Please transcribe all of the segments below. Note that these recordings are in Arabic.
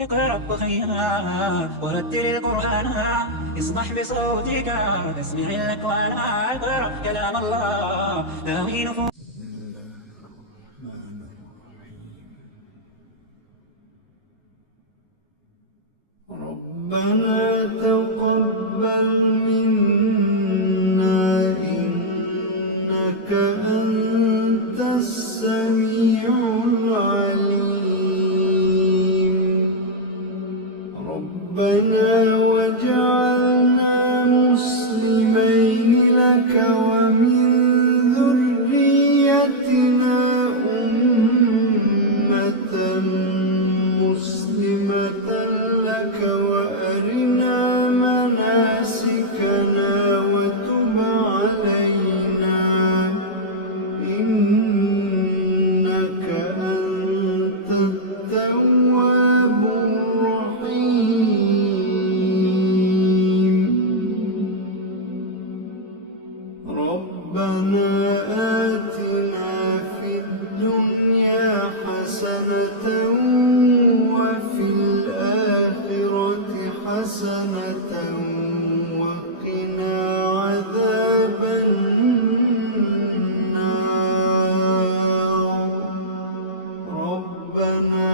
اقرأ بخيها ورتل القرآن، اصبح بصوتك اسمع الأكوان. اقرأ كلام الله داوي نفوس. ربنا تقبل منا إنك أنت السميع العليم. ربنا واجعلنا مسلمين لك ومن ذريتنا أمة مسلمة لك وأرنا مناسكنا وتب علينا إنك أنت التواب الرحيم. ربنا آتنا في الدنيا حسنة وفي الآخرة حسنة وقنا عذاب النار. ربنا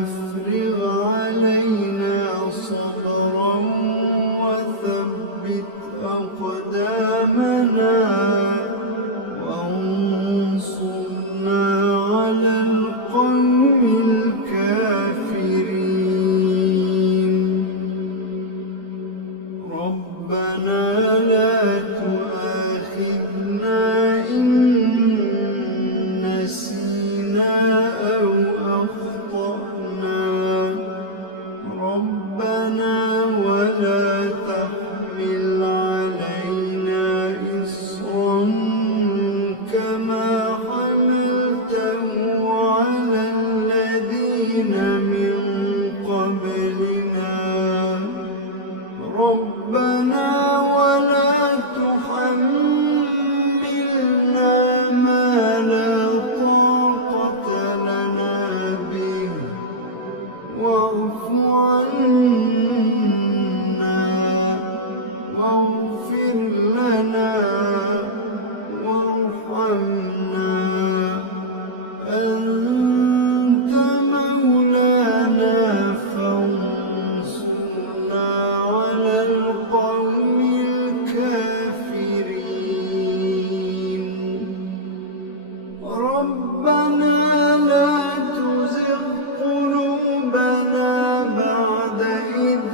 أفرغ علينا صبرا وثبت أقدامنا وانصرنا على القوم الكافرين. ربنا لا تؤاخذنا إن نسينا أو أخطأنا. ربنا ولا تحمل علينا إصرا كما حملته على الذين من قبلنا. ربنا ولا تحملنا ما لا طاقة لنا به واعف عنا واغفر لنا وارحمنا أنت مولانا فانصرنا على القوم الكافرين. ربنا لا تزغ قلوبنا بعد إذ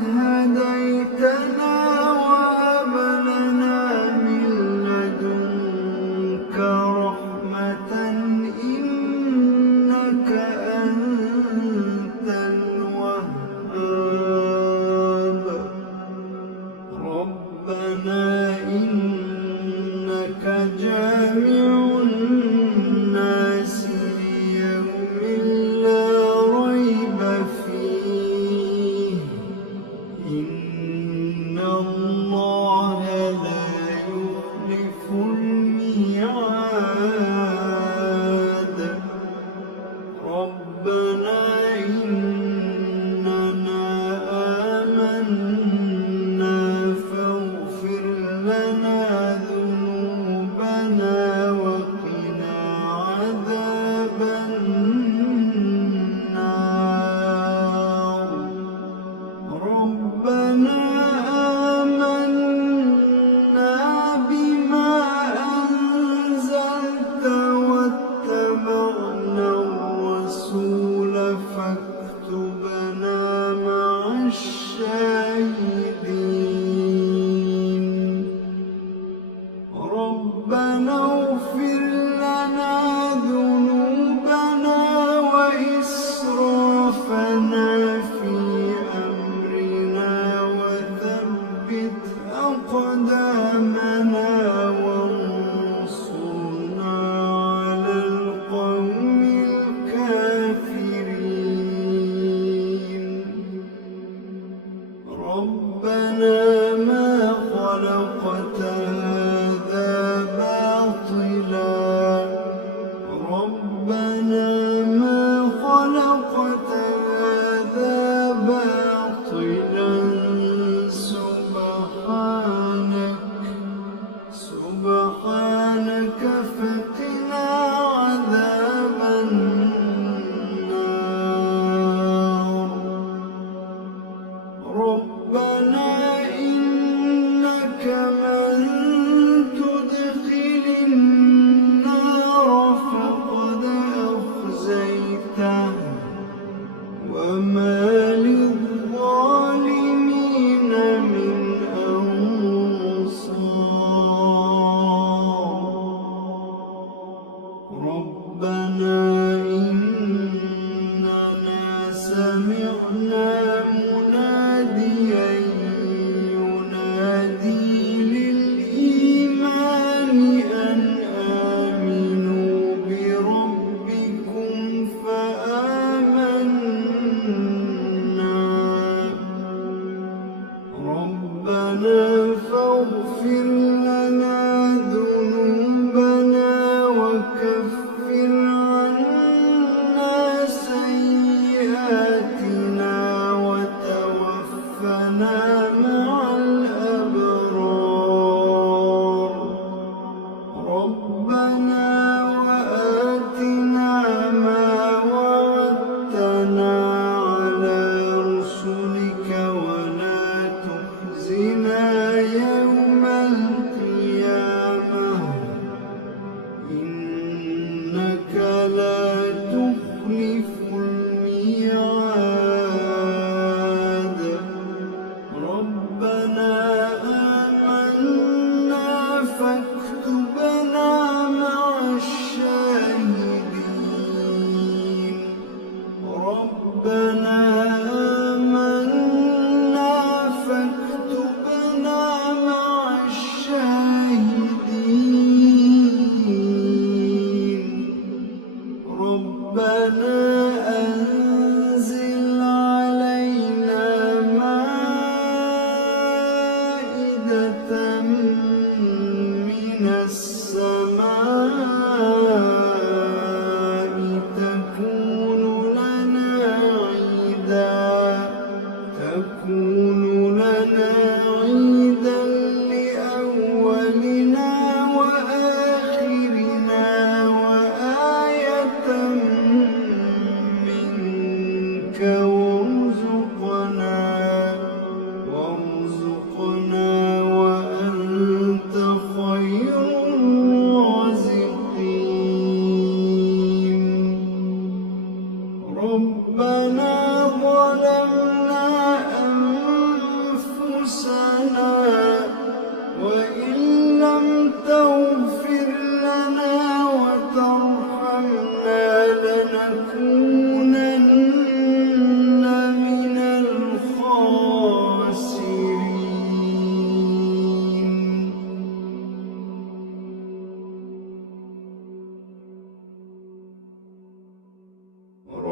فما للظالمين من أنصار ربنا إننا سمعنا مناديا ينادي للإيمان أن آمنوا بربكم فآمنا ربنا فاغفر لنا ذنوبنا وكفر عنا سيئاتنا وتوفنا مع الأبرار ربنا وآتنا ما وعدتنا على رسلك ولا تخزنا يوم القيامة إنك لا تخلف الميعاد ربنا آمنا فاكتبنا مع الشاهدين ربنا آمنا فاكتبنا مع الشاهدين ربنا أنزل علينا مائدة من السماء تكون لنا عيدا لأولنا وآخرنا وآية منك وارزقنا وأنت خير الرازقين ربنا ظلمنا أنفسنا وإن لم تغفر لنا وترحمنا لنكونن من الخاسرين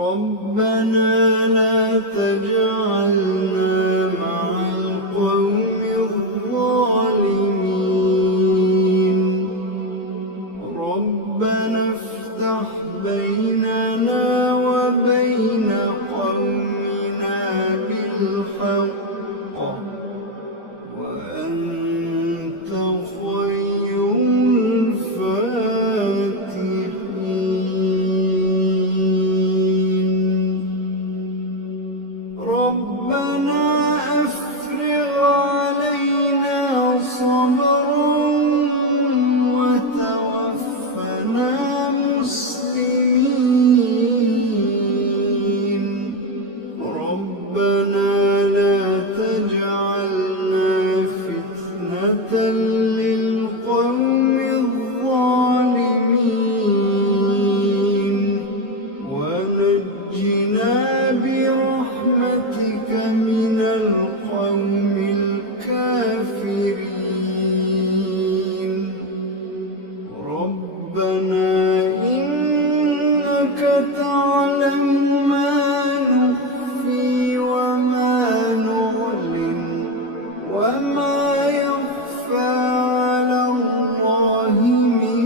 ربنا لا تجعلنا مع القوم الظالمين ربنا افتح بيننا وبين قومنا بالحق وأنت خير الفاتحين ربنا أفرغ علينا صبرا وتوفنا مسلمين ربنا لا تجعلنا فتنة للقوم الظالمين ونجنا برحمتك من القوم الكافرين ربنا إنك تعلم ما نخفي وما نعلن وما يخفى على الله من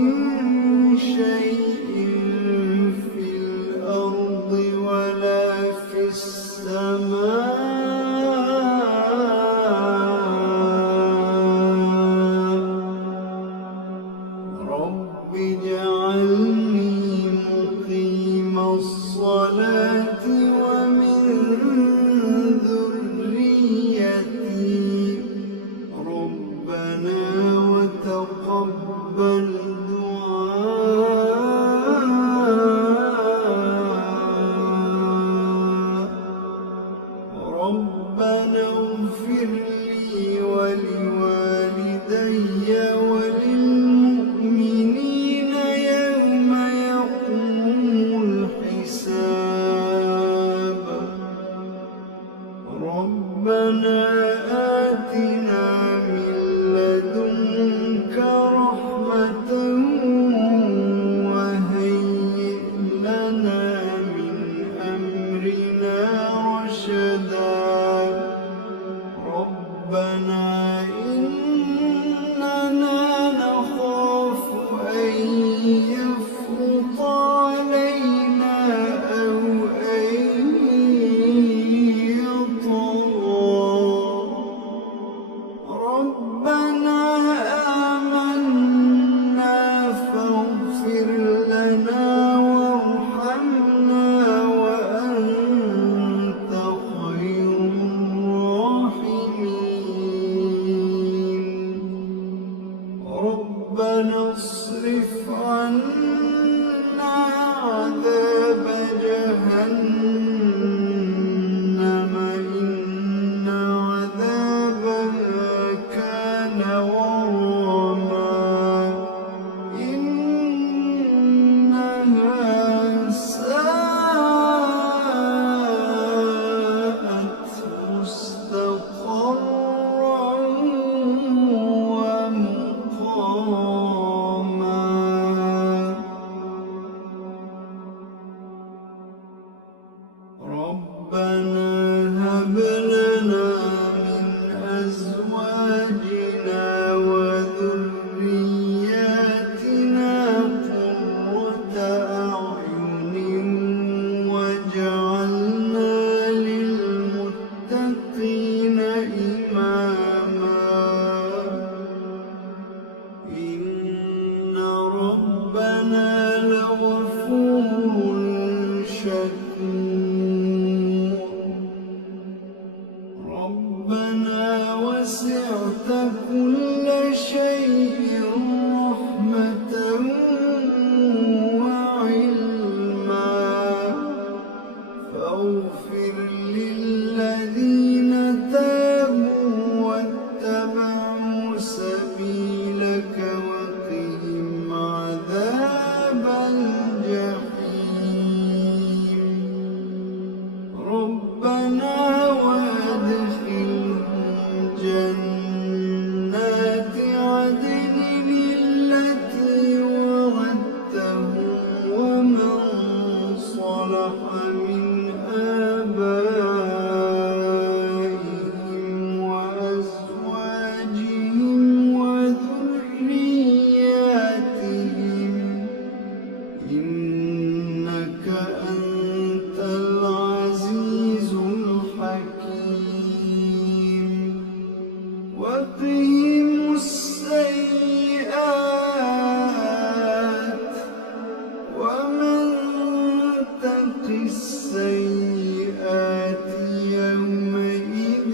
شيء في الأرض ولا في السماء رب اجعلني مقيم الصلاة ومن ذريتي ربنا وتقبل دعاء ربنا اغفر لي ولوالدي وللمؤمنين يوم يقوم الحساب ربنا آتنا من لدنك رحمة وهيئ لنا من أمرنا رشدا ربنا إننا نخاف أن يفرط علينا أو أن يطغى ربنا آمنا فاغفر لنا وارحمنا وأنت خير الراحمين ربنا اصرف عنا عذاب جهنم إن عذابها كان غراما إنها ساءت مستقرا ومقاما ربنا هب لنا من أزواجنا وذرياتنا قرة أعين واجعلنا للمتقين إماما إن ربنا لغفور شكور ربنا وسعت كل شيء رحمة وعلما فاغفر للذين تابوا واتبعوا سبيلك وقهم عذاب الجحيم ربنا وادخلهم جنات عدن التي وعدتهم ومن صلح من آبائهم وأزواجهم وذرياتهم إنك أنت العزيز الحكيم وقهم السيئات ومن تق السيئات يومئذ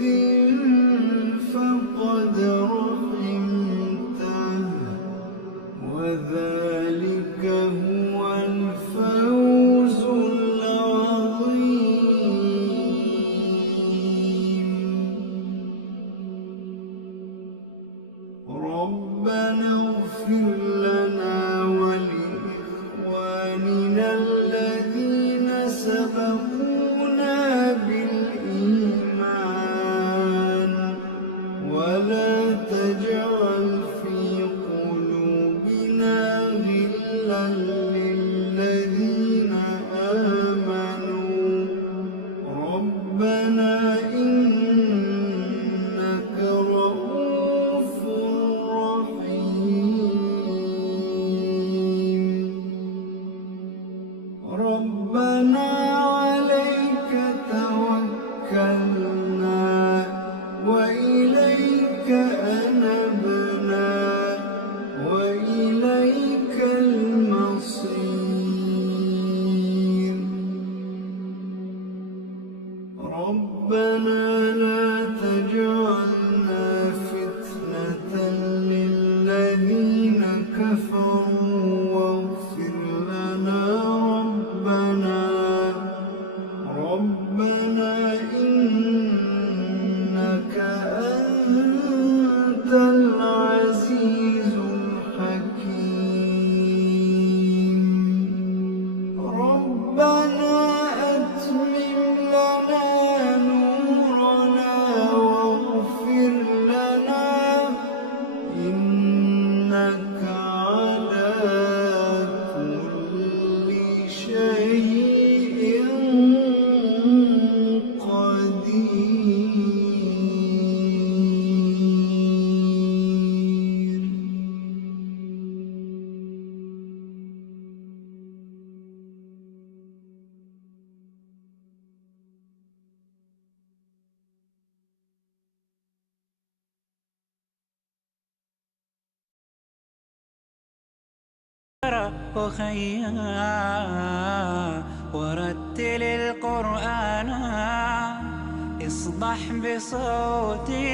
فقد رحمته وذلك هو الفوز العظيم ربنا اغفر لنا ولإخواننا الذين سبقونا بالإيمان ولا تجعل في قلوبنا غلا للذين آمنوا ربنا إنك رؤوف رحيم ربنا عليك توكلنا وإليك أنبنا وإليك المصير ربنا لا تجعلنا فتنة للذين كفروا واغفر لنا ربنا إنك أخيا ورتل القرآن اصدح بصوتك